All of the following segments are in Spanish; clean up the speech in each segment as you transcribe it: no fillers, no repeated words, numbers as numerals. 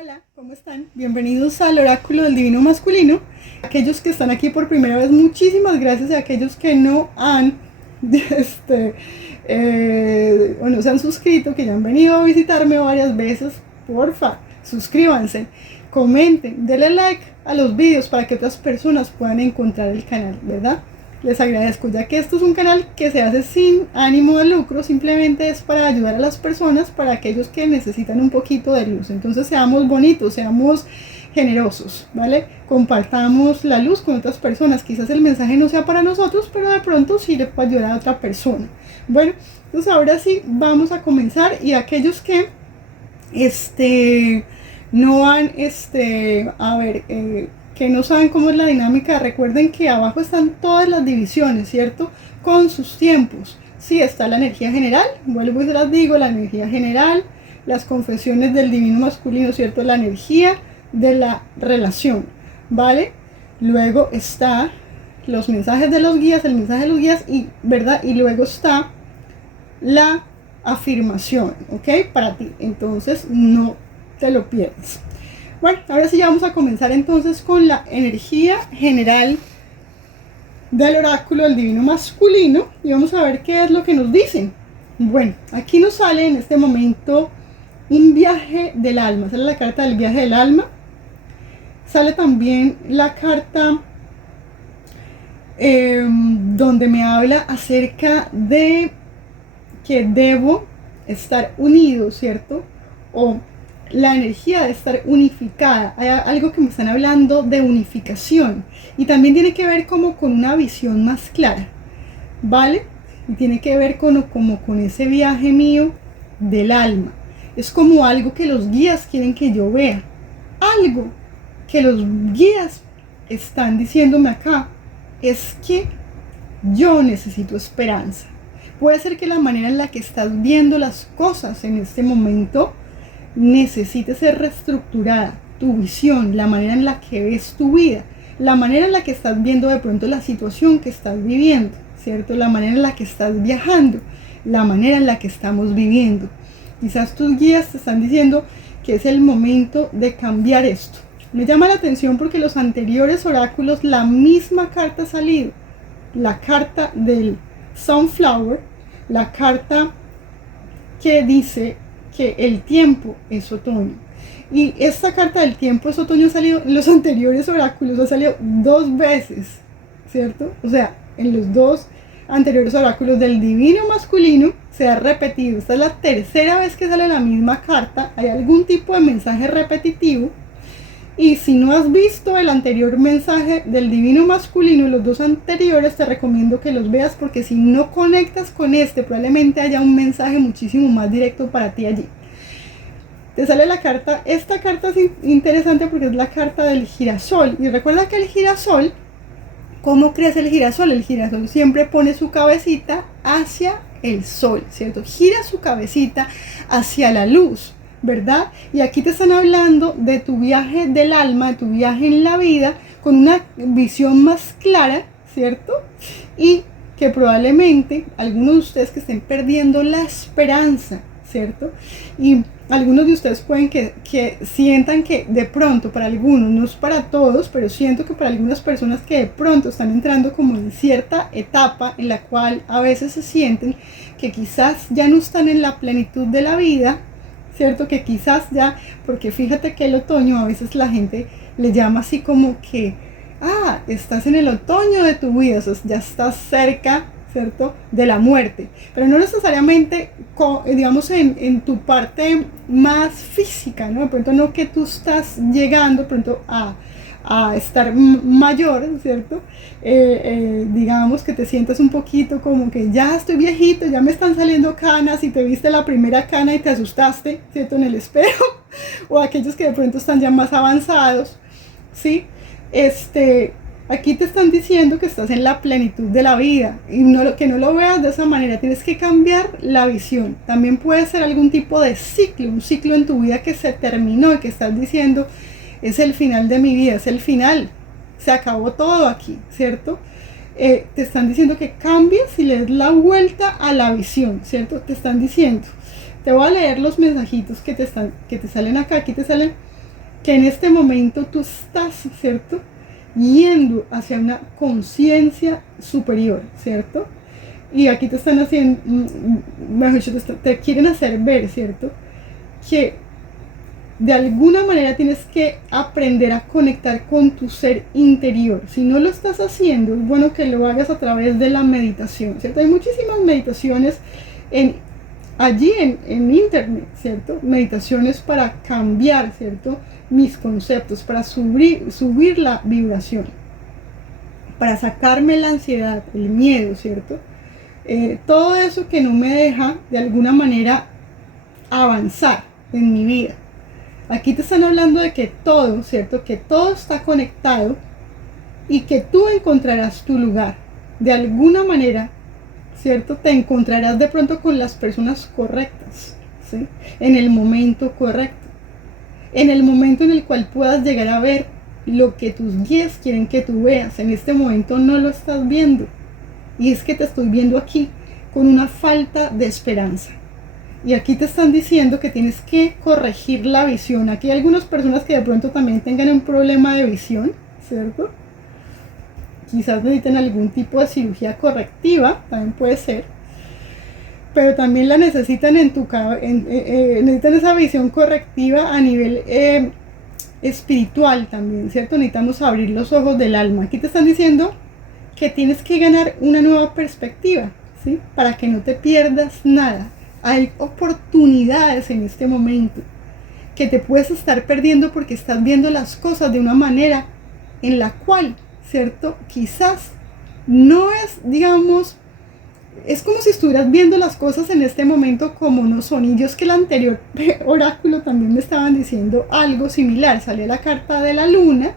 Hola, ¿cómo están? Bienvenidos al Oráculo del Divino Masculino. Aquellos que están aquí por primera vez, muchísimas gracias. A aquellos que no han o no se han suscrito, que ya han venido a visitarme varias veces, porfa, suscríbanse, comenten, denle like a los vídeos para que otras personas puedan encontrar el canal, ¿verdad? Les agradezco, ya que esto es un canal que se hace sin ánimo de lucro, simplemente es para ayudar a las personas, para aquellos que necesitan un poquito de luz. Entonces seamos bonitos, seamos generosos, ¿vale? Compartamos la luz con otras personas. Quizás el mensaje no sea para nosotros, pero de pronto sí le puede ayudar a otra persona. Bueno, entonces ahora sí vamos a comenzar, y aquellos que no han, que no saben cómo es la dinámica, recuerden que abajo están todas las divisiones, ¿cierto? Con sus tiempos. Sí, está la energía general, vuelvo y se las digo, la energía general, las confesiones del divino masculino, ¿cierto? La energía de la relación, ¿vale? Luego está los mensajes de los guías, el mensaje de los guías, y, ¿verdad? Y luego está la afirmación, ¿ok? Para ti, entonces no te lo pierdas. Bueno, ahora sí ya vamos a comenzar entonces con la energía general del oráculo del divino masculino y vamos a ver qué es lo que nos dicen. Bueno, aquí nos sale en este momento un viaje del alma, sale la carta del viaje del alma, sale también la carta donde me habla acerca de que debo estar unido, ¿cierto? O la energía de estar unificada. Hay algo que me están hablando de unificación, y también tiene que ver como con una visión más clara, ¿vale? Y tiene que ver como con ese viaje mío del alma. Es como algo que los guías quieren que yo vea, algo que los guías están diciéndome acá, es que yo necesito esperanza. Puede ser que la manera en la que estás viendo las cosas en este momento necesite ser reestructurada, tu visión, la manera en la que ves tu vida, la manera en la que estás viendo de pronto la situación que estás viviendo, ¿cierto? La manera en la que estás viajando, la manera en la que estamos viviendo. Quizás tus guías te están diciendo que es el momento de cambiar esto. Me llama la atención porque los anteriores oráculos la misma carta ha salido, la carta del Sunflower, la carta que dice que el tiempo es otoño. Y esta carta del tiempo es otoño ha salido en los anteriores oráculos, ha salido 2 veces, ¿cierto? O sea, en los 2 anteriores oráculos del divino masculino se ha repetido. Esta es la tercera vez que sale la misma carta. Hay algún tipo de mensaje repetitivo. Y si no has visto el anterior mensaje del divino masculino, los 2 anteriores, te recomiendo que los veas, porque si no conectas con este, probablemente haya un mensaje muchísimo más directo para ti allí. Te sale la carta, esta carta es interesante porque es la carta del girasol. Y recuerda que el girasol, ¿cómo crece el girasol? El girasol siempre pone su cabecita hacia el sol, ¿cierto? Gira su cabecita hacia la luz, ¿verdad? Y aquí te están hablando de tu viaje del alma, de tu viaje en la vida, con una visión más clara, ¿cierto? Y que probablemente algunos de ustedes que estén perdiendo la esperanza, ¿cierto? Y algunos de ustedes pueden que sientan que de pronto, para algunos, no es para todos, pero siento que para algunas personas que de pronto están entrando como en cierta etapa en la cual a veces se sienten que quizás ya no están en la plenitud de la vida, ¿cierto? Que quizás ya, porque fíjate que el otoño a veces la gente le llama así como que, estás en el otoño de tu vida, o sea, ya estás cerca, ¿cierto? De la muerte, pero no necesariamente, digamos, en tu parte más física, ¿no? De pronto no que tú estás llegando de pronto a estar mayor, ¿cierto? Digamos que te sientas un poquito como que ya estoy viejito, ya me están saliendo canas, y te viste la primera cana y te asustaste, ¿cierto? En el espejo, o aquellos que de pronto están ya más avanzados, ¿sí? Aquí te están diciendo que estás en la plenitud de la vida, y que no lo veas de esa manera. Tienes que cambiar la visión. También puede ser algún tipo de ciclo, un ciclo en tu vida que se terminó y que estás diciendo, es el final de mi vida, es el final, se acabó todo aquí, ¿cierto? Te están diciendo que cambies y le des la vuelta a la visión, ¿cierto? Te están diciendo. Te voy a leer los mensajitos que te salen acá. Aquí te salen que en este momento tú estás, ¿cierto?, yendo hacia una conciencia superior, ¿cierto? Y aquí te están haciendo, mejor dicho, te quieren hacer ver, ¿cierto?, que de alguna manera tienes que aprender a conectar con tu ser interior. Si no lo estás haciendo, es bueno que lo hagas a través de la meditación, ¿cierto? Hay muchísimas meditaciones allí en internet, ¿cierto? Meditaciones para cambiar, ¿cierto?, mis conceptos, para subir la vibración, para sacarme la ansiedad, el miedo, ¿cierto? Todo eso que no me deja de alguna manera avanzar en mi vida. Aquí te están hablando de que todo, ¿cierto?, que todo está conectado y que tú encontrarás tu lugar. De alguna manera, ¿cierto?, te encontrarás de pronto con las personas correctas, ¿sí?, en el momento correcto, en el momento en el cual puedas llegar a ver lo que tus guías quieren que tú veas. En este momento no lo estás viendo, y es que te estoy viendo aquí con una falta de esperanza. Y aquí te están diciendo que tienes que corregir la visión. Aquí hay algunas personas que de pronto también tengan un problema de visión, ¿cierto? Quizás necesiten algún tipo de cirugía correctiva, también puede ser. Pero también la necesitan necesitan esa visión correctiva a nivel espiritual también, ¿cierto? Necesitamos abrir los ojos del alma. Aquí te están diciendo que tienes que ganar una nueva perspectiva, ¿sí?, para que no te pierdas nada. Hay oportunidades en este momento que te puedes estar perdiendo porque estás viendo las cosas de una manera en la cual, ¿cierto?, quizás no es, digamos, es como si estuvieras viendo las cosas en este momento como no son. Y yo, es que el anterior oráculo también me estaban diciendo algo similar. Salía la carta de la luna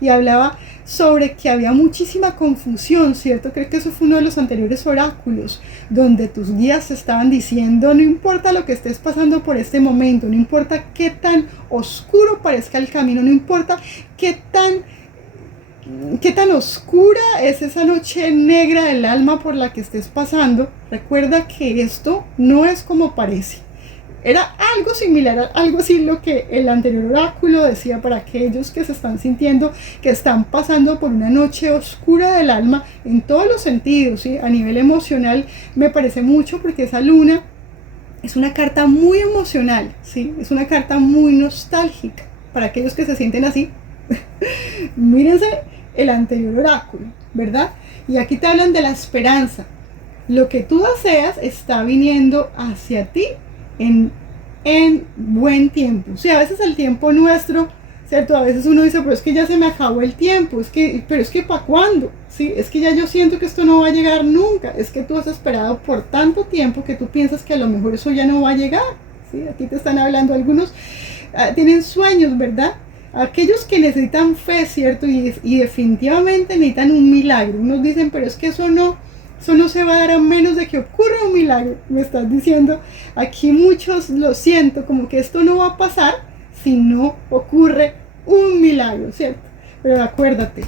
y hablaba sobre que había muchísima confusión, ¿cierto? Creo que eso fue uno de los anteriores oráculos, donde tus guías estaban diciendo: no importa lo que estés pasando por este momento, no importa qué tan oscuro parezca el camino, no importa qué tan oscura es esa noche negra del alma por la que estés pasando, recuerda que esto no es como parece. Era algo similar, algo así lo que el anterior oráculo decía para aquellos que se están sintiendo que están pasando por una noche oscura del alma en todos los sentidos, ¿sí? A nivel emocional me parece mucho, porque esa luna es una carta muy emocional, ¿sí? Es una carta muy nostálgica para aquellos que se sienten así. Mírense el anterior oráculo, ¿verdad? Y aquí te hablan de la esperanza. Lo que tú deseas está viniendo hacia ti en buen tiempo. O sea, a veces el tiempo nuestro, ¿cierto? A veces uno dice: pero es que ya se me acabó el tiempo, pero es que ¿para cuándo? ¿Sí? Es que ya yo siento que esto no va a llegar nunca. Es que tú has esperado por tanto tiempo que tú piensas que a lo mejor eso ya no va a llegar, ¿sí? Aquí te están hablando algunos, tienen sueños, ¿verdad? Aquellos que necesitan fe, ¿cierto? Y definitivamente necesitan un milagro. Unos dicen: pero es que eso no se va a dar a menos de que ocurra un milagro. Me estás diciendo aquí, muchos lo siento, como que esto no va a pasar si no ocurre un milagro, ¿cierto? Pero acuérdate,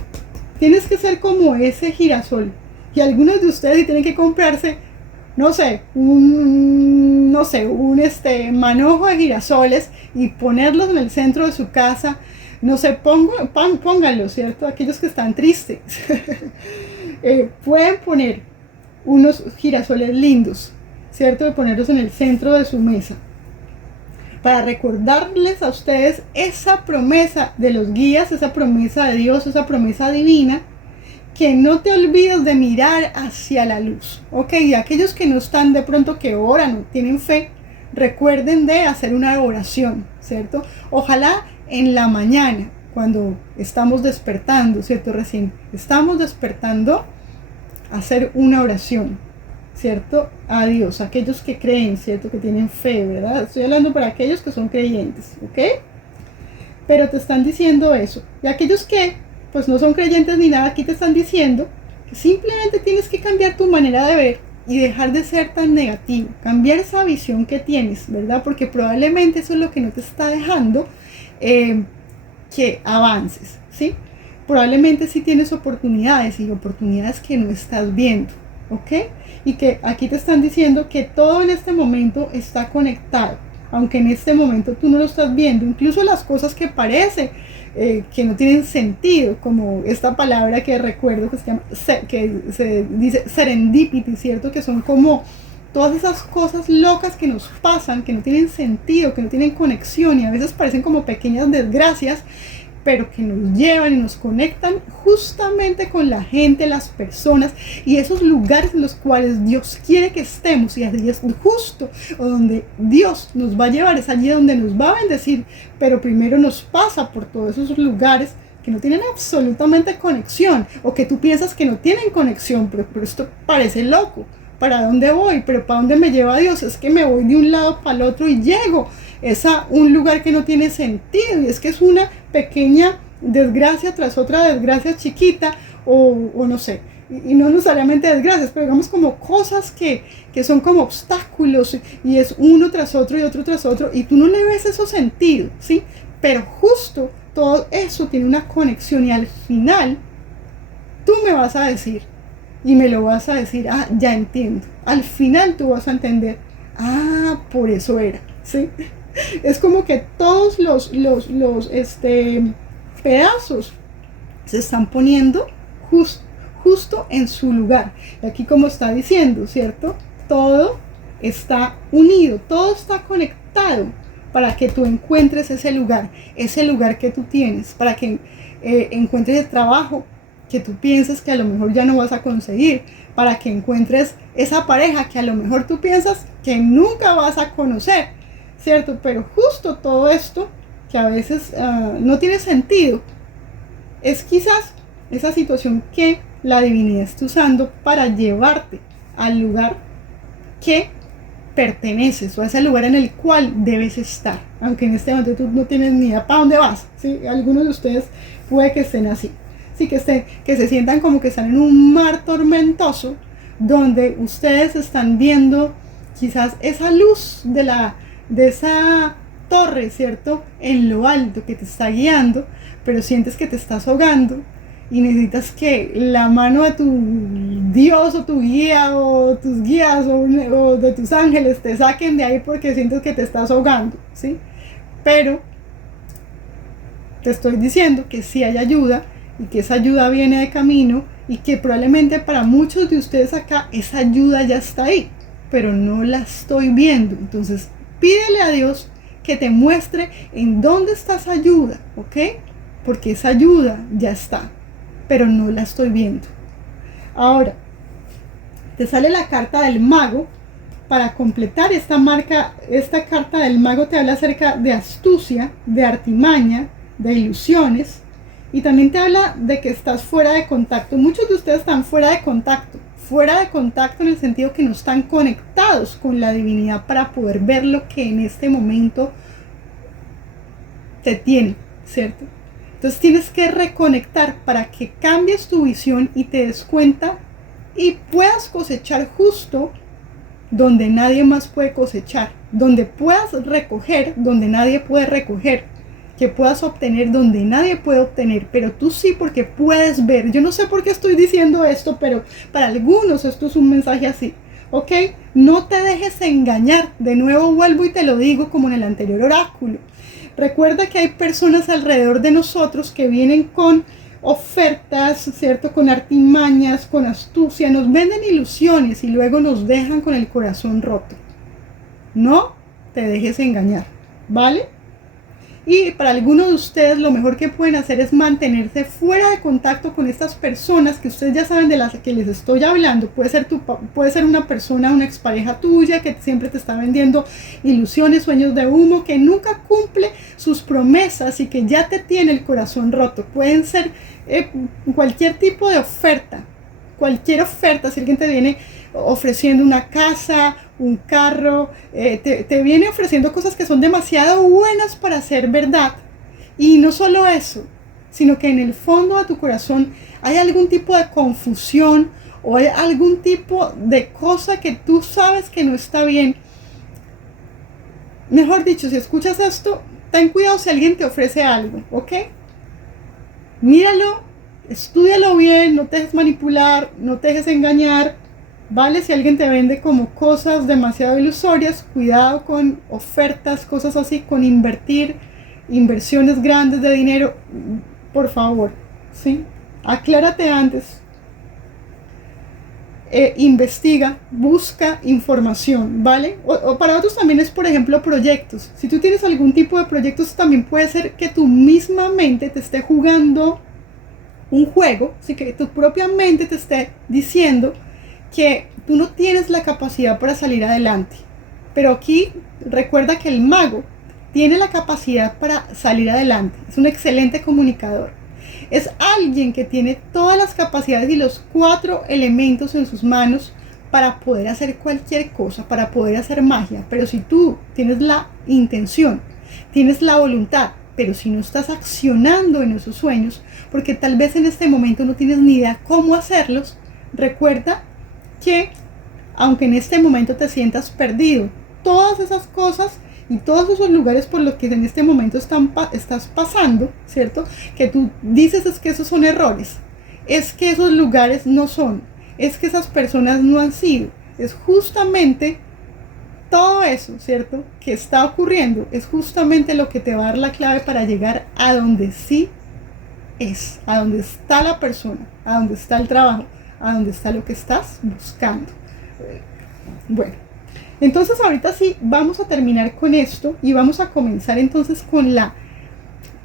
tienes que ser como ese girasol. Y algunos de ustedes tienen que comprarse, un manojo de girasoles y ponerlos en el centro de su casa. No sé, pónganlo, ¿cierto? Aquellos que están tristes pueden poner unos girasoles lindos, ¿cierto? De ponerlos en el centro de su mesa, para recordarles a ustedes esa promesa de los guías, esa promesa de Dios, esa promesa divina, que no te olvides de mirar hacia la luz, ¿ok? Y aquellos que no están, de pronto que oran o tienen fe, recuerden de hacer una oración, ¿cierto? Ojalá en la mañana, cuando estamos despertando, ¿cierto? Recién estamos despertando, hacer una oración, ¿cierto? A Dios, aquellos que creen, ¿cierto? Que tienen fe, ¿verdad? Estoy hablando para aquellos que son creyentes, ¿ok? Pero te están diciendo eso. Y aquellos que, pues, no son creyentes ni nada, aquí te están diciendo que simplemente tienes que cambiar tu manera de ver y dejar de ser tan negativo, cambiar esa visión que tienes, ¿verdad? Porque probablemente eso es lo que no te está dejando que avances, ¿sí? Probablemente sí tienes oportunidades, y oportunidades que no estás viendo, ¿ok? Y que aquí te están diciendo que todo en este momento está conectado, aunque en este momento tú no lo estás viendo, incluso las cosas que parece que no tienen sentido, como esta palabra que recuerdo que se llama, que se dice serendipity, ¿cierto? Que son como todas esas cosas locas que nos pasan, que no tienen sentido, que no tienen conexión y a veces parecen como pequeñas desgracias, pero que nos llevan y nos conectan justamente con la gente, las personas y esos lugares en los cuales Dios quiere que estemos. Y allí es justo o donde Dios nos va a llevar, es allí donde nos va a bendecir, pero primero nos pasa por todos esos lugares que no tienen absolutamente conexión o que tú piensas que no tienen conexión, pero esto parece loco. ¿Para dónde voy? ¿Pero para dónde me lleva Dios? Es que me voy de un lado para el otro y llego. Es a un lugar que no tiene sentido y es que es una pequeña desgracia tras otra desgracia chiquita o no sé, y no necesariamente desgracias, pero digamos como cosas que son como obstáculos y es uno tras otro y otro tras otro y tú no le ves esos sentidos, ¿sí? Pero justo todo eso tiene una conexión y al final tú me vas a decir y me lo vas a decir, ah, ya entiendo, al final tú vas a entender, ah, por eso era, ¿sí? Es como que todos los pedazos se están poniendo justo en su lugar. Y aquí como está diciendo, ¿cierto? Todo está unido, todo está conectado para que tú encuentres ese lugar que tú tienes, para que encuentres el trabajo que tú piensas que a lo mejor ya no vas a conseguir, para que encuentres esa pareja que a lo mejor tú piensas que nunca vas a conocer, ¿cierto? Pero justo todo esto, que a veces no tiene sentido, es quizás esa situación que la divinidad está usando para llevarte al lugar que perteneces o a ese lugar en el cual debes estar, aunque en este momento tú no tienes ni idea para dónde vas, ¿sí? Algunos de ustedes puede que estén así, sí, que se sientan como que están en un mar tormentoso donde ustedes están viendo quizás esa luz de esa torre, ¿cierto? En lo alto que te está guiando, pero sientes que te estás ahogando y necesitas que la mano de tu Dios o tu guía o tus guías o de tus ángeles te saquen de ahí porque sientes que te estás ahogando, ¿sí? Pero te estoy diciendo que sí hay ayuda y que esa ayuda viene de camino y que probablemente para muchos de ustedes acá esa ayuda ya está ahí, pero no la estoy viendo. Entonces pídele a Dios que te muestre en dónde está esa ayuda, ¿ok? Porque esa ayuda ya está, pero no la estoy viendo. Ahora, te sale la carta del mago. Para completar esta carta del mago te habla acerca de astucia, de artimaña, de ilusiones, y también te habla de que estás fuera de contacto. Muchos de ustedes están fuera de contacto en el sentido que no están conectados con la divinidad para poder ver lo que en este momento te tiene, ¿cierto? Entonces tienes que reconectar para que cambies tu visión y te des cuenta y puedas cosechar justo donde nadie más puede cosechar, donde puedas recoger donde nadie puede recoger, que puedas obtener donde nadie puede obtener, pero tú sí, porque puedes ver. Yo no sé por qué estoy diciendo esto, pero para algunos esto es un mensaje así, ¿ok? No te dejes engañar. De nuevo vuelvo y te lo digo como en el anterior oráculo. Recuerda que hay personas alrededor de nosotros que vienen con ofertas, ¿cierto? Con artimañas, con astucia, nos venden ilusiones y luego nos dejan con el corazón roto. No te dejes engañar, ¿vale? Y para algunos de ustedes lo mejor que pueden hacer es mantenerse fuera de contacto con estas personas que ustedes ya saben de las que les estoy hablando. Puede ser una persona, una expareja tuya que siempre te está vendiendo ilusiones, sueños de humo, que nunca cumple sus promesas y que ya te tiene el corazón roto. Pueden ser cualquier tipo de oferta, cualquier oferta. Si alguien te viene ofreciendo una casa, un carro, te viene ofreciendo cosas que son demasiado buenas para ser verdad. Y no solo eso, sino que en el fondo de tu corazón hay algún tipo de confusión o hay algún tipo de cosa que tú sabes que no está bien. Mejor dicho, si escuchas esto, ten cuidado si alguien te ofrece algo, ¿ok? Míralo, estúdialo bien, no te dejes manipular, no te dejes engañar. ¿vale? Si alguien te vende como cosas demasiado ilusorias, cuidado con ofertas, cosas así, con inversiones grandes de dinero, por favor, ¿sí? Aclárate antes. Investiga, busca información, ¿vale? O para otros también es, por ejemplo, proyectos. Si tú tienes algún tipo de proyectos, también puede ser que tu misma mente te esté jugando un juego, ¿sí? Que tu propia mente te esté diciendo que tú no tienes la capacidad para salir adelante. Pero aquí recuerda que el mago tiene la capacidad para salir adelante. Es un excelente comunicador. Es alguien que tiene todas las capacidades y los 4 elementos en sus manos para poder hacer cualquier cosa, para poder hacer magia. Pero si tú tienes la intención, tienes la voluntad, pero si no estás accionando en esos sueños, porque tal vez en este momento no tienes ni idea cómo hacerlos, recuerda que aunque en este momento te sientas perdido, todas esas cosas y todos esos lugares por los que en este momento estás pasando, ¿cierto? Que tú dices es que esos son errores, es que esos lugares no son, es que esas personas no han sido, es justamente todo eso, ¿cierto? Que está ocurriendo, es justamente lo que te va a dar la clave para llegar a donde sí es, a donde está la persona, a donde está el trabajo, a donde está lo que estás buscando. Bueno, entonces ahorita sí vamos a terminar con esto y vamos a comenzar entonces con la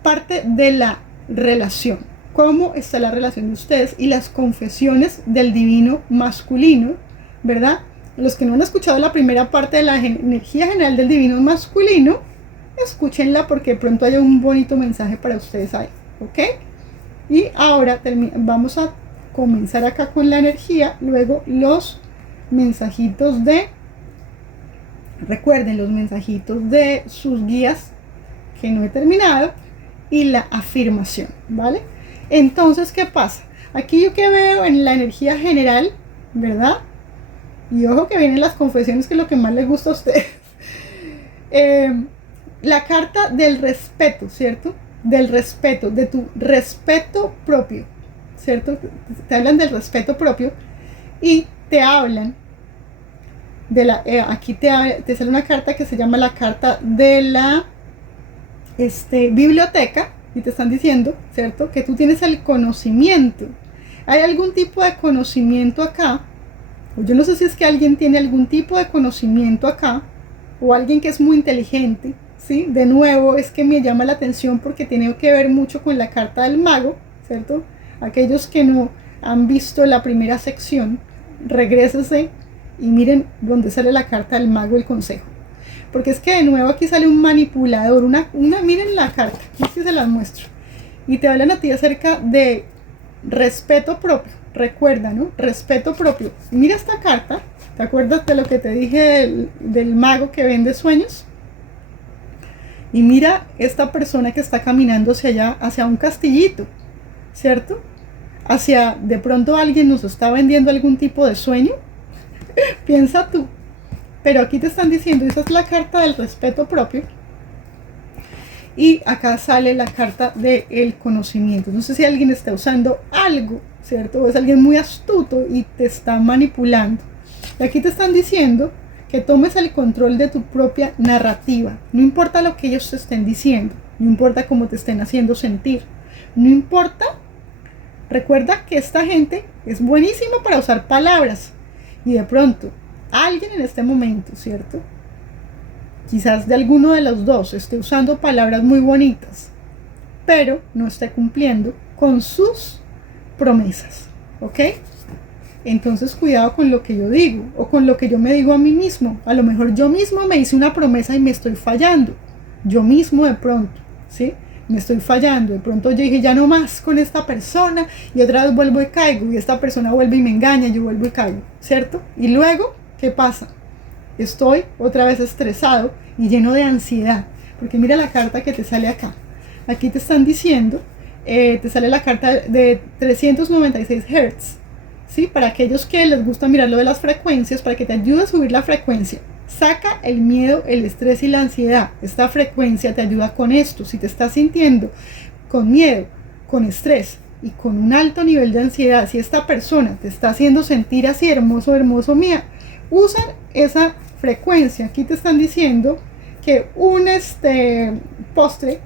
parte de la relación. Cómo está la relación de ustedes y las confesiones del divino masculino, ¿verdad? Los que no han escuchado la primera parte de la energía general del divino masculino, escúchenla porque de pronto haya un bonito mensaje para ustedes ahí, ¿ok? Y ahora vamos a comenzar acá con la energía, luego los mensajitos recuerden los mensajitos de sus guías que no he terminado y la afirmación, ¿vale? Entonces, ¿qué pasa? Aquí yo que veo en la energía general, ¿verdad? Y ojo que vienen las confesiones, que es lo que más les gusta a ustedes. La carta del respeto, ¿cierto? Del respeto, de tu respeto propio, ¿cierto? Te hablan del respeto propio y te hablan de la, aquí te sale una carta que se llama la carta de la biblioteca y te están diciendo, ¿cierto? Que tú tienes el conocimiento. ¿Hay algún tipo de conocimiento acá? Yo no sé si es que alguien tiene algún tipo de conocimiento acá o alguien que es muy inteligente, ¿sí? De nuevo, es que me llama la atención porque tiene que ver mucho con la carta del mago, ¿cierto? Aquellos que no han visto la primera sección, regrésese y miren dónde sale la carta del mago, el consejo. Porque es que de nuevo aquí sale un manipulador, miren la carta, aquí se las muestro. Y te hablan a ti acerca de respeto propio, recuerda, ¿no? Respeto propio. Mira esta carta, ¿te acuerdas de lo que te dije del mago que vende sueños? Y mira esta persona que está caminando hacia allá, hacia un castillito, ¿cierto? De pronto alguien nos está vendiendo algún tipo de sueño. Piensa tú. Pero aquí te están diciendo, esa es la carta del respeto propio. Y acá sale la carta del conocimiento. No sé si alguien está usando algo, ¿cierto? O es alguien muy astuto y te está manipulando. Y aquí te están diciendo que tomes el control de tu propia narrativa. No importa lo que ellos te estén diciendo. No importa cómo te estén haciendo sentir. No importa. Recuerda que esta gente es buenísima para usar palabras. Y de pronto, alguien en este momento, ¿cierto? Quizás de alguno de los dos esté usando palabras muy bonitas, pero no esté cumpliendo con sus promesas, ¿ok? Entonces cuidado con lo que yo digo o con lo que yo me digo a mí mismo. A lo mejor yo mismo me hice una promesa y me estoy fallando. Yo mismo de pronto, ¿sí? Me estoy fallando. De pronto yo dije ya no más con esta persona y otra vez vuelvo y caigo y esta persona vuelve y me engaña, yo vuelvo y caigo, ¿cierto? Y luego, ¿qué pasa? Estoy otra vez estresado y lleno de ansiedad, porque mira la carta que te sale acá. Aquí te están diciendo, te sale la carta de 396 Hz, ¿sí? Para aquellos que les gusta mirar lo de las frecuencias, para que te ayude a subir la frecuencia. Saca el miedo, el estrés y la ansiedad. Esta frecuencia te ayuda con esto. Si te estás sintiendo con miedo, con estrés, y con un alto nivel de ansiedad, si esta persona te está haciendo sentir así, hermoso, hermoso mía, usan esa frecuencia. Aquí te están diciendo que un postre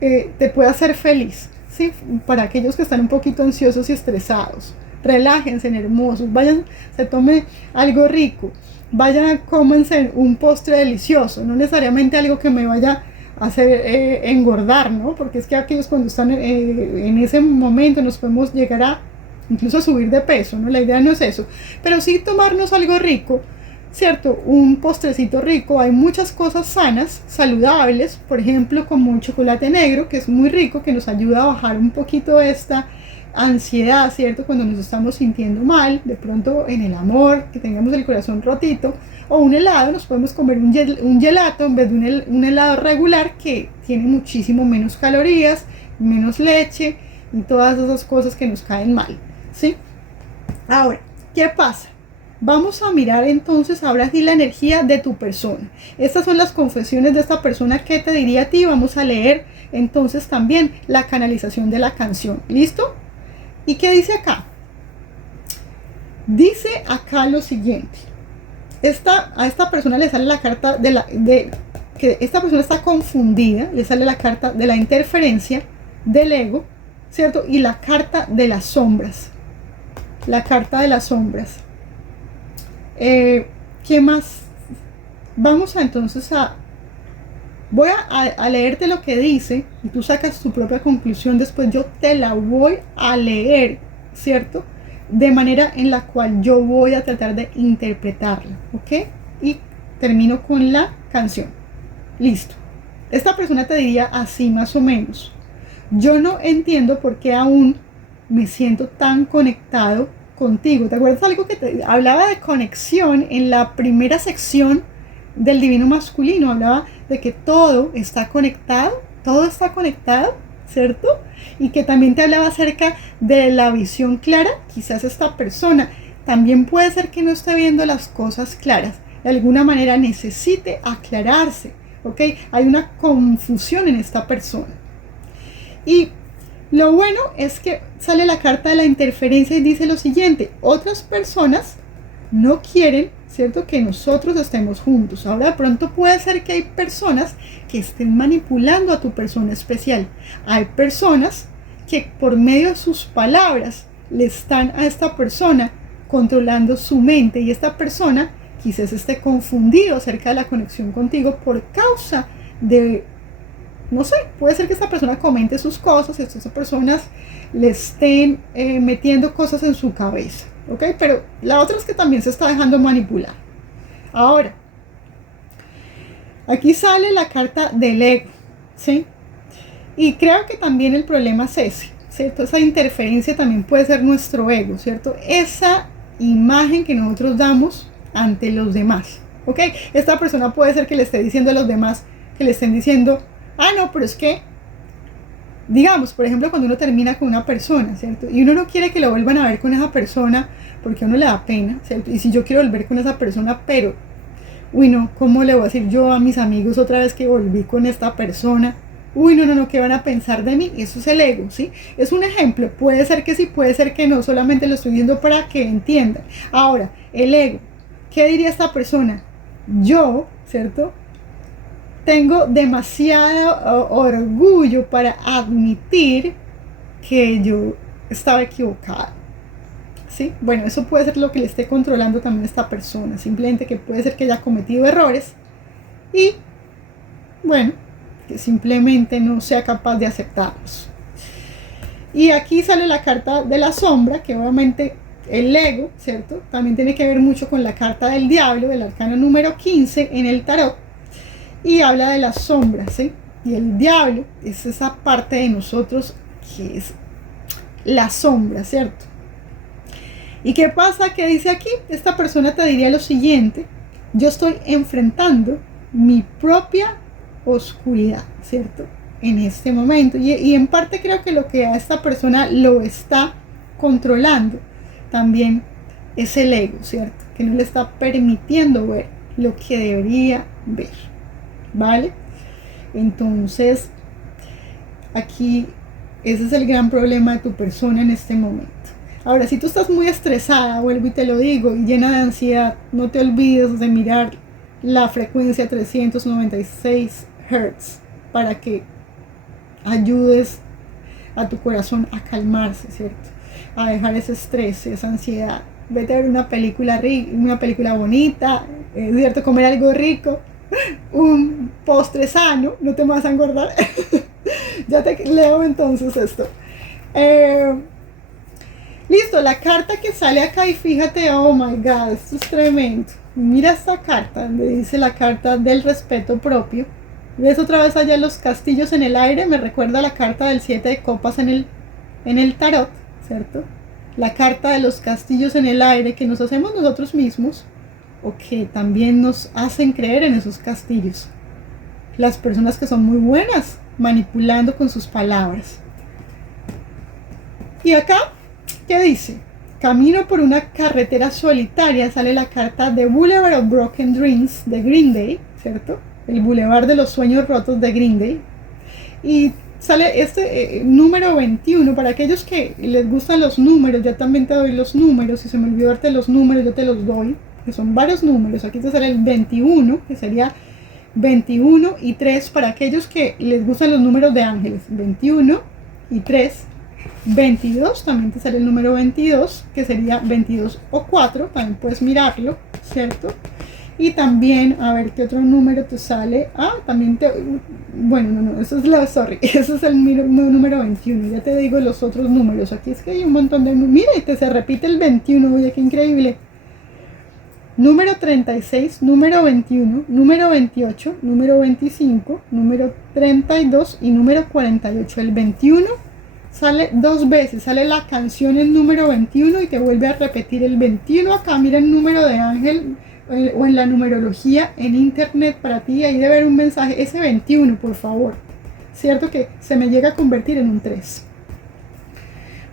te puede hacer feliz, ¿sí? Para aquellos que están un poquito ansiosos y estresados, relájense, hermosos, vayan, se tome algo rico, vayan, cómense un postre delicioso, no necesariamente algo que me vaya a hacer engordar, ¿no? Porque es que aquellos cuando están en ese momento nos podemos llegar a incluso a subir de peso, ¿no? La idea no es eso, pero sí tomarnos algo rico, ¿cierto? Un postrecito rico. Hay muchas cosas sanas, saludables, por ejemplo, como un chocolate negro, que es muy rico, que nos ayuda a bajar un poquito esta ansiedad, ¿cierto? Cuando nos estamos sintiendo mal, de pronto en el amor, que tengamos el corazón rotito, o un helado, nos podemos comer un gelato en vez de un helado regular que tiene muchísimo menos calorías, menos leche y todas esas cosas que nos caen mal, ¿sí? Ahora, ¿qué pasa? Vamos a mirar entonces ahora sí la energía de tu persona. Estas son las confesiones de esta persona que te diría a ti. Vamos a leer entonces también la canalización de la canción. ¿Listo? ¿Y qué dice acá? Dice acá lo siguiente. A esta persona le sale la carta que esta persona está confundida. Le sale la carta de la interferencia, del ego, ¿cierto? Y la carta de las sombras. La carta de las sombras. ¿Qué más? Vamos a entonces voy a leerte lo que dice y tú sacas tu propia conclusión. Después yo te la voy a leer, ¿cierto? De manera en la cual yo voy a tratar de interpretarla, ¿ok? Y termino con la canción. Listo. Esta persona te diría así más o menos: yo no entiendo por qué aún me siento tan conectado contigo. ¿Te acuerdas algo que te hablaba de conexión en la primera sección del divino masculino? Hablaba de que todo está conectado, ¿cierto? Y que también te hablaba acerca de la visión clara. Quizás esta persona también puede ser que no esté viendo las cosas claras, de alguna manera necesite aclararse, ¿ok? Hay una confusión en esta persona. Y lo bueno es que sale la carta de la interferencia y dice lo siguiente: otras personas no quieren, ¿cierto?, que nosotros estemos juntos. Ahora de pronto puede ser que hay personas que estén manipulando a tu persona especial. Hay personas que por medio de sus palabras le están a esta persona controlando su mente, y esta persona quizás esté confundido acerca de la conexión contigo por causa de, no sé, puede ser que esta persona comente sus cosas y estas personas le estén metiendo cosas en su cabeza, ¿ok? Pero la otra es que también se está dejando manipular. Ahora, aquí sale la carta del ego, ¿sí? Y creo que también el problema es ese, ¿cierto? Esa interferencia también puede ser nuestro ego, ¿cierto? Esa imagen que nosotros damos ante los demás, ¿ok? Esta persona puede ser que le esté diciendo a los demás, que le estén diciendo: ah, no, pero es que, digamos, por ejemplo, cuando uno termina con una persona, ¿cierto? Y uno no quiere que lo vuelvan a ver con esa persona porque a uno le da pena, ¿cierto? Y si yo quiero volver con esa persona, pero, uy, no, ¿cómo le voy a decir yo a mis amigos otra vez que volví con esta persona? Uy, no, ¿qué van a pensar de mí? Eso es el ego, ¿sí? Es un ejemplo, puede ser que sí, puede ser que no, solamente lo estoy viendo para que entiendan. Ahora, el ego, ¿qué diría esta persona? Yo, ¿cierto?, tengo demasiado orgullo para admitir que yo estaba equivocada, ¿sí? Bueno, eso puede ser lo que le esté controlando también a esta persona. Simplemente que puede ser que haya cometido errores y, bueno, que simplemente no sea capaz de aceptarlos. Y aquí sale la carta de la sombra, que obviamente el ego, ¿cierto?, también tiene que ver mucho con la carta del diablo, del arcano número 15 en el tarot. Y habla de las sombras, ¿sí? Y el diablo es esa parte de nosotros que es la sombra, ¿cierto? ¿Y qué pasa? ¿Qué dice aquí? Esta persona te diría lo siguiente: yo estoy enfrentando mi propia oscuridad, ¿cierto?, en este momento. Y en parte creo que lo que a esta persona lo está controlando también es el ego, ¿cierto? Que no le está permitiendo ver lo que debería ver. ¿Vale? Entonces, aquí Ese es el gran problema de tu persona en este momento. Ahora, si tú estás muy estresada, vuelvo y te lo digo, y llena de ansiedad, no te olvides de mirar la frecuencia 396 Hz para que ayudes a tu corazón a calmarse, ¿cierto? A dejar ese estrés, esa ansiedad. Vete a ver una película bonita, ¿cierto? Comer algo rico, un postre sano, no te vas a engordar. Ya te leo entonces esto. Listo, la carta que sale acá y fíjate, oh my god, esto es tremendo. Mira esta carta, donde dice la carta del respeto propio. ¿Ves otra vez allá los castillos en el aire? Me recuerda la carta del 7 de copas en el tarot, ¿cierto? La carta de los castillos en el aire que nos hacemos nosotros mismos o que también nos hacen creer en esos castillos. Las personas que son muy buenas manipulando con sus palabras. Y acá, ¿qué dice? Camino por una carretera solitaria, sale la carta de Boulevard of Broken Dreams de Green Day, ¿cierto? El Boulevard de los Sueños Rotos de Green Day. Y sale este número 21. Para aquellos que les gustan los números, ya también te doy los números. Si se me olvidó darte los números, yo te los doy, que son varios números. Aquí te sale el 21, que sería 21 y 3 para aquellos que les gustan los números de ángeles. 21 y 3. 22, también te sale el número 22, que sería 22 o 4, también puedes mirarlo, ¿cierto? Y también, a ver qué otro número te sale. Bueno, eso es eso es el número 21, ya te digo los otros números. Aquí es que hay un montón de números, mira, y se repite el 21, oye, qué increíble. Número 36, número 21, número 28, número 25, número 32 y número 48. El 21 sale dos veces, sale la canción el número 21 y te vuelve a repetir el 21 acá. Mira el número de ángel o en la numerología en internet para ti, ahí debe haber un mensaje, ese 21 por favor, cierto que se me llega a convertir en un 3.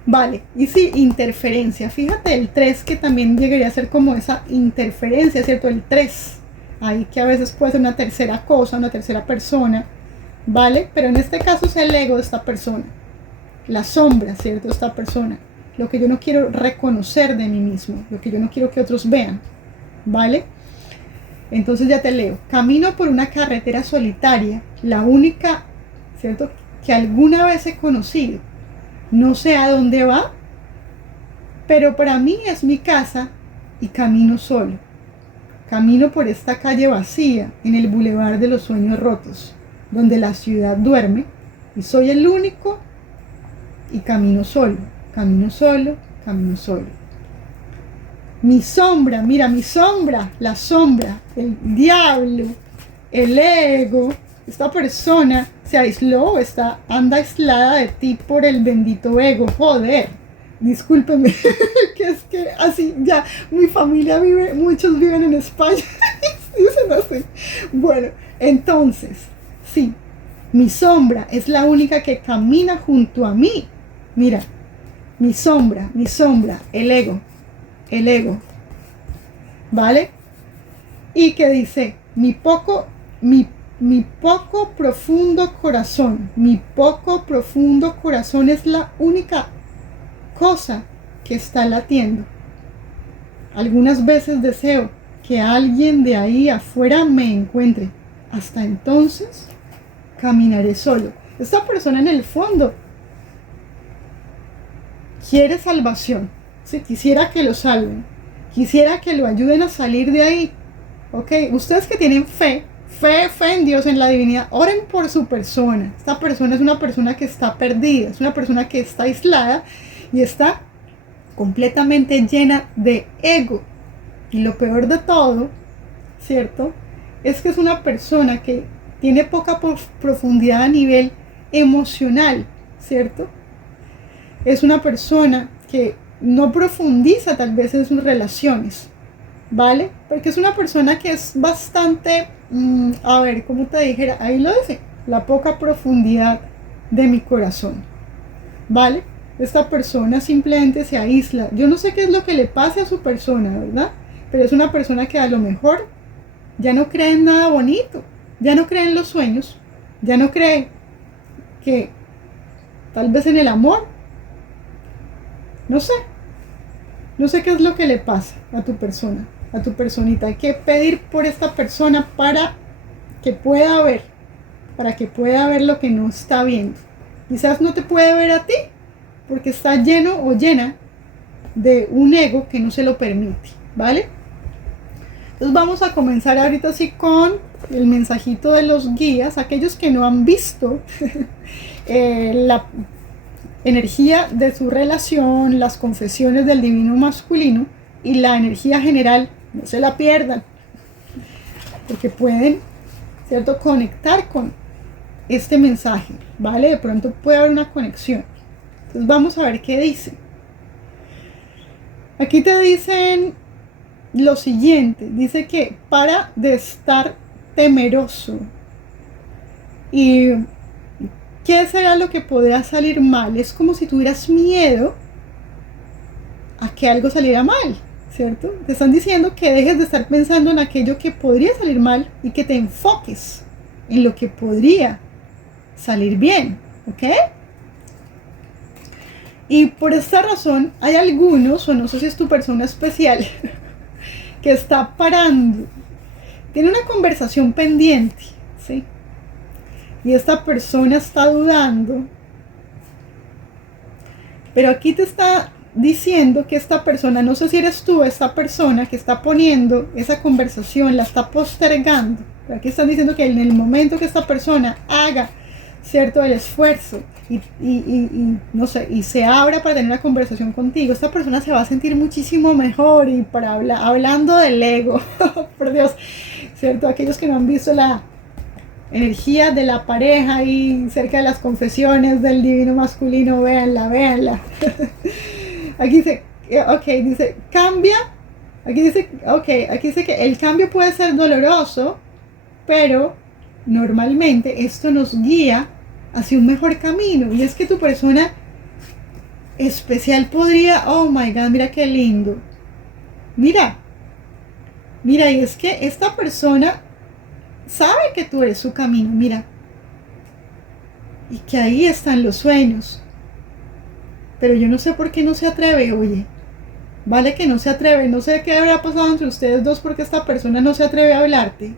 Vale, y sí, interferencia, fíjate el 3 que también llegaría a ser como esa interferencia, cierto, el 3, ahí que a veces puede ser una tercera cosa, una tercera persona, vale, pero en este caso es el ego de esta persona, la sombra, cierto, de esta persona, lo que yo no quiero reconocer de mí mismo, lo que yo no quiero que otros vean, ¿vale? Entonces ya te leo. Camino por una carretera solitaria, la única, ¿cierto?, que alguna vez he conocido. No sé a dónde va, pero para mí es mi casa y camino solo. Camino por esta calle vacía en el Boulevard de los Sueños Rotos, donde la ciudad duerme y soy el único y camino solo, camino solo, camino solo. Mi sombra, mira mi sombra, la sombra, el diablo, el ego, esta persona se aisló o anda aislada de ti por el bendito ego. Joder, discúlpeme, que es que así ya mi familia vive, muchos viven en España, dicen así. Bueno, entonces, sí, mi sombra es la única que camina junto a mí. Mira, mi sombra, el ego, ¿vale? Y que dice, mi poco profundo corazón es la única cosa que está latiendo. Algunas veces deseo que alguien de ahí afuera me encuentre. Hasta entonces, caminaré solo. Esta persona en el fondo quiere salvación, ¿sí? Quisiera que lo salven, quisiera que lo ayuden a salir de ahí, ¿ok? Ustedes que tienen fe en Dios, en la divinidad, oren por su persona. Esta persona es una persona que está perdida, es una persona que está aislada y está completamente llena de ego. Y lo peor de todo, ¿cierto?, es que es una persona que tiene poca profundidad a nivel emocional, ¿cierto? Es una persona que no profundiza tal vez en sus relaciones, ¿vale? Porque es una persona que es bastante, a ver, ¿cómo te dijera? Ahí lo dice, la poca profundidad de mi corazón, ¿vale? Esta persona simplemente se aísla. Yo no sé qué es lo que le pase a su persona, ¿verdad? Pero es una persona que a lo mejor ya no cree en nada bonito, ya no cree en los sueños, ya no cree que tal vez en el amor, no sé. No sé qué es lo que le pasa a tu persona, a tu personita. Hay que pedir por esta persona para que pueda ver, lo que no está viendo. Quizás no te puede ver a ti porque está lleno o llena de un ego que no se lo permite, ¿vale? Entonces vamos a comenzar ahorita así con el mensajito de los guías, aquellos que no han visto la energía de su relación, las confesiones del divino masculino y la energía general, no se la pierdan, porque pueden, ¿cierto?, conectar con este mensaje, ¿vale? De pronto puede haber una conexión. Entonces vamos a ver qué dice. Aquí te dicen lo siguiente, dice que para de estar temeroso. ¿Y qué será lo que podrá salir mal? Es como si tuvieras miedo a que algo saliera mal, ¿cierto? Te están diciendo que dejes de estar pensando en aquello que podría salir mal y que te enfoques en lo que podría salir bien, ¿ok? Y por esta razón hay algunos, o no sé si es tu persona especial, que está parando, tiene una conversación pendiente, ¿sí? Y esta persona está dudando, pero aquí te está diciendo que esta persona, no sé si eres tú, esta persona que está poniendo esa conversación, la está postergando. Pero aquí están diciendo que en el momento que esta persona haga, ¿cierto?, el esfuerzo y no sé, y se abra para tener una conversación contigo, esta persona se va a sentir muchísimo mejor. Y para hablando del ego, por Dios, ¿cierto? Aquellos que no han visto la energía de la pareja y cerca de las confesiones del divino masculino, véanla. Aquí dice, dice, cambia. Aquí dice que el cambio puede ser doloroso, pero normalmente esto nos guía hacia un mejor camino. Y es que tu persona especial podría, oh my God, mira qué lindo. Mira, y es que esta persona sabe que tú eres su camino, mira. Y que ahí están los sueños. Pero yo no sé por qué no se atreve, oye. Vale que no se atreve, no sé qué habrá pasado entre ustedes dos porque esta persona no se atreve a hablarte.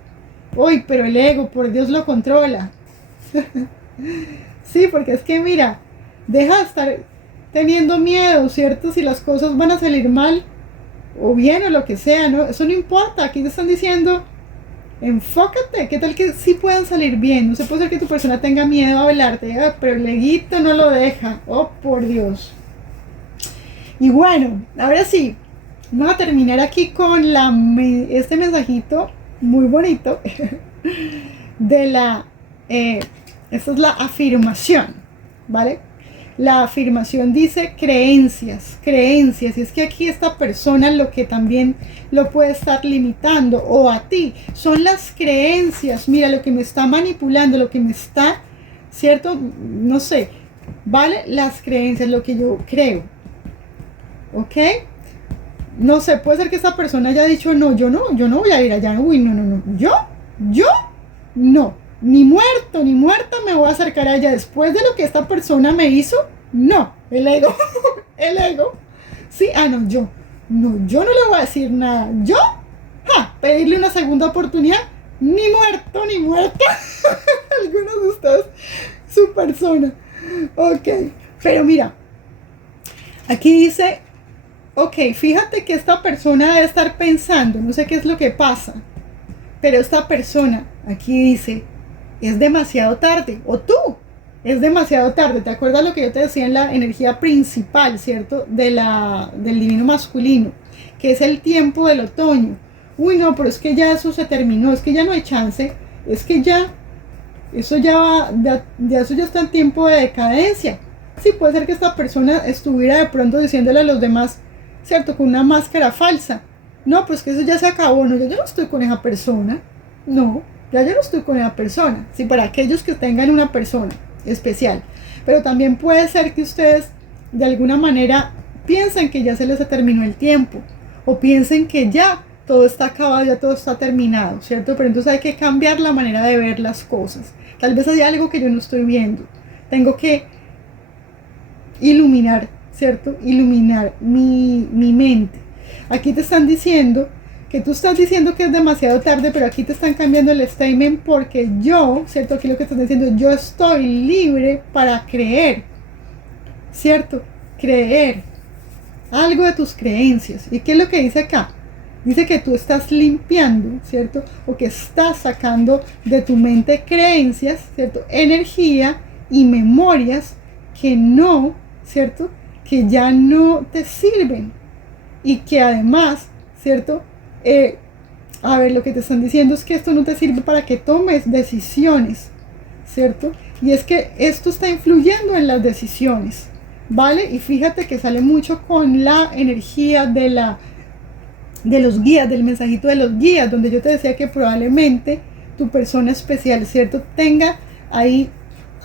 Uy, pero el ego, por Dios, lo controla. Sí, porque es que mira, deja de estar teniendo miedo, ¿cierto? Si las cosas van a salir mal o bien o lo que sea, ¿no? Eso no importa, aquí te están diciendo, enfócate, ¿qué tal que sí puedan salir bien? No se puede ser que tu persona tenga miedo a hablarte, pero el eguito no lo deja, oh por Dios. Y bueno, ahora sí, vamos a terminar aquí con este mensajito muy bonito de esta es la afirmación, ¿vale? La afirmación dice creencias, y es que aquí esta persona lo que también lo puede estar limitando, o a ti, son las creencias. Mira, lo que me está manipulando, lo que me está, ¿cierto? No sé, ¿vale? Las creencias, lo que yo creo, ¿ok? No sé, puede ser que esta persona haya dicho, no, yo no voy a ir allá, uy, no, yo, no, ni muerto, ni muerta me voy a acercar a ella después de lo que esta persona me hizo, no, el ego, sí, yo no le voy a decir nada, pedirle una segunda oportunidad, ni muerto, ni muerta, algunos de ustedes, su persona, ok, pero mira, aquí dice, fíjate que esta persona debe estar pensando, no sé qué es lo que pasa, pero esta persona, aquí dice, es demasiado tarde, o tú, es demasiado tarde. ¿Te acuerdas lo que yo te decía en la energía principal, ¿cierto? Del divino masculino, que es el tiempo del otoño. Uy, no, pero es que ya eso se terminó, es que ya no hay chance, es que ya, eso ya eso ya está en tiempo de decadencia. Sí, puede ser que esta persona estuviera de pronto diciéndole a los demás, ¿cierto?, con una máscara falsa. No, pues que eso ya se acabó, no, yo ya no estoy con esa persona. No, ya no estoy con esa persona. Sí, para aquellos que tengan una persona especial. Pero también puede ser que ustedes de alguna manera piensen que ya se les terminó el tiempo. O piensen que ya todo está acabado, ya todo está terminado, ¿cierto? Pero entonces hay que cambiar la manera de ver las cosas. Tal vez hay algo que yo no estoy viendo. Tengo que iluminar, ¿cierto? Iluminar mi mente. Aquí te están diciendo que tú estás diciendo que es demasiado tarde, pero aquí te están cambiando el statement porque yo, ¿cierto? Aquí lo que están diciendo, yo estoy libre para creer, ¿cierto? Creer algo de tus creencias. ¿Y qué es lo que dice acá? Dice que tú estás limpiando, ¿cierto? O que estás sacando de tu mente creencias, ¿cierto? Energía y memorias que no, ¿cierto? Que ya no te sirven. Y que además, ¿cierto? A ver, lo que te están diciendo es que esto no te sirve para que tomes decisiones, ¿cierto? Y es que esto está influyendo en las decisiones, ¿vale? Y fíjate que sale mucho con la energía de los guías, del mensajito de los guías, donde yo te decía que probablemente tu persona especial, ¿cierto? Tenga ahí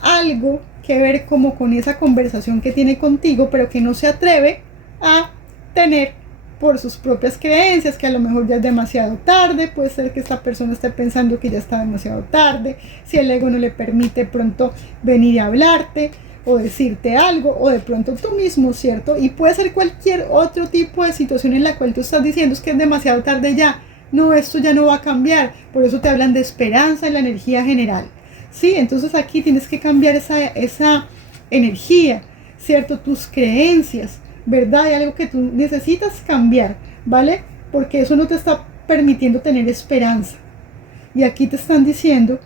algo que ver como con esa conversación que tiene contigo, pero que no se atreve a tener por sus propias creencias, que a lo mejor ya es demasiado tarde, puede ser que esta persona esté pensando que ya está demasiado tarde, si el ego no le permite pronto venir a hablarte o decirte algo, o de pronto tú mismo, ¿cierto? Y puede ser cualquier otro tipo de situación en la cual tú estás diciendo es que es demasiado tarde ya, no, esto ya no va a cambiar, por eso te hablan de esperanza en la energía general, ¿sí? Entonces aquí tienes que cambiar esa energía, ¿cierto? Tus creencias, ¿verdad? Hay algo que tú necesitas cambiar, ¿vale? Porque eso no te está permitiendo tener esperanza. Y aquí te están diciendo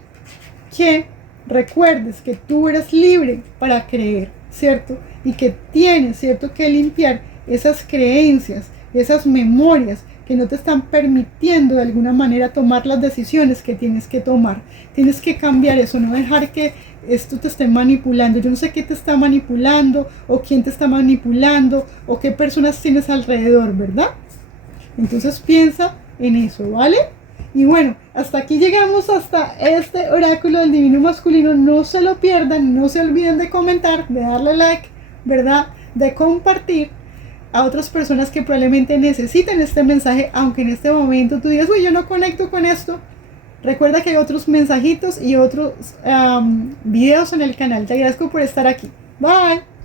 que recuerdes que tú eres libre para creer, ¿cierto? Y que tienes, ¿cierto?, que limpiar esas creencias, esas memorias que no te están permitiendo de alguna manera tomar las decisiones que tienes que tomar. Tienes que cambiar eso, no dejar que esto te esté manipulando. Yo no sé qué te está manipulando, o quién te está manipulando, o qué personas tienes alrededor, ¿verdad? Entonces piensa en eso, ¿vale? Y bueno, hasta aquí llegamos, hasta este oráculo del divino masculino. No se lo pierdan, no se olviden de comentar, de darle like, ¿verdad? De compartir a otras personas que probablemente necesiten este mensaje, aunque en este momento tú digas, uy, yo no conecto con esto. Recuerda que hay otros mensajitos y otros videos en el canal. Te agradezco por estar aquí. Bye.